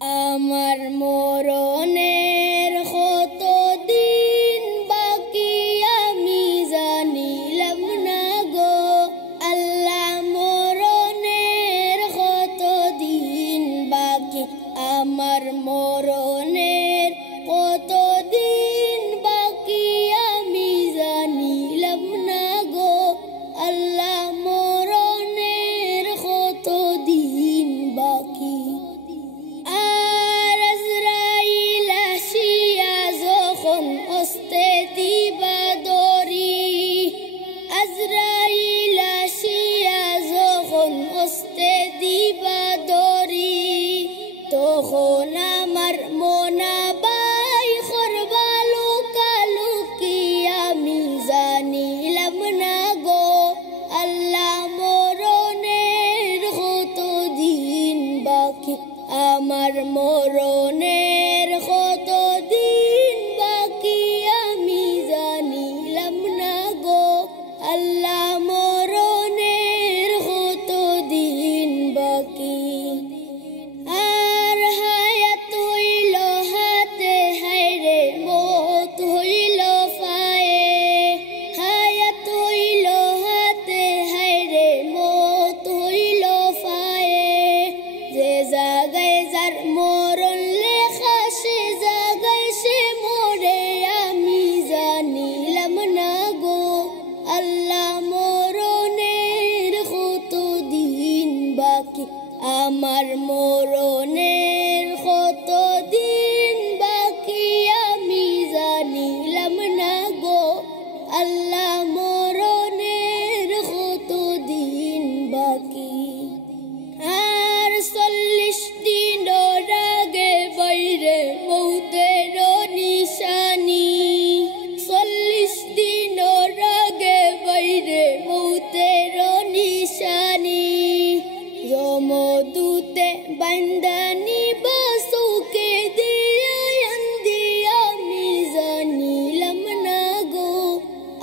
আমার মরণের কত দিন বাকি আমি জানিলাম না গো আল্লাহ মরণের কত দিন বাকি আমার মরণের কত দিন বাকি আমি জানিলাম না গো আল্লাহ মরণের কত দিন বাকি হস্তে দিবা দরি আজরাইল আসিয়া যখন হস্তে দিবা দরি তখন আমার মনাবাই করবা লুকালুকি আমি জানিলাম না গো আল্লাহ মরণের কত দিন বাকি আমার মরণের কত দিন বাকি আমি জানিলাম না গো আল্লাহ মরণের কত দিন বাকি আর হায়াত হইল হাতে হায়রে মত হইল পায়ে হায়াত হইল হাতে হায়রে মত হইল পায়ে যে জাগায় যার মরণ লেখা সে জাগায় সে মরে আমি জানিলাম না গো আল্লাহ মরণের কত দিন বাকি আমার মরণের কত দিন বাকি আমি জানিলাম না গো আল্লাহ মরণের কত দিন বাকি আর 40 দিনের আগে বাইরে মৌতের নিশানি 40 দিনের আগে বাইরে মৌতের নিশানি যমদূতে বান্দানি বাসুকে দিয়ে আন্দি আমি জানিলাম না গো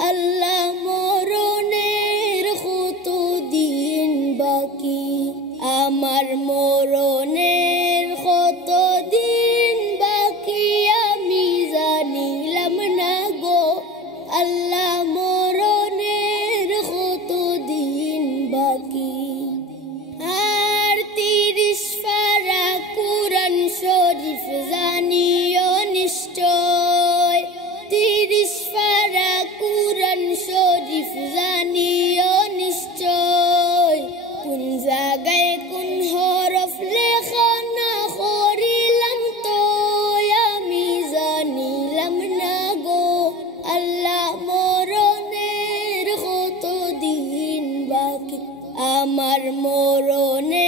আল্লাহ মরণের কত দিন বাকি আমার মরণের কত দিন বাকি আমি জানিলাম না গো আল্লাহ মরণের কত দিন বাকি আর 30 পারা কুরআন শরীফ জানিও নিশ্চয় 30 পারা কুরআন শরীফ জানিও নিশ্চয় কোন জায়গায় কোন হরফ লেখা না করিলাম তো আমি জানিলাম না গো আল্লাহ মরণের কত দিন বাকি আমার মরণের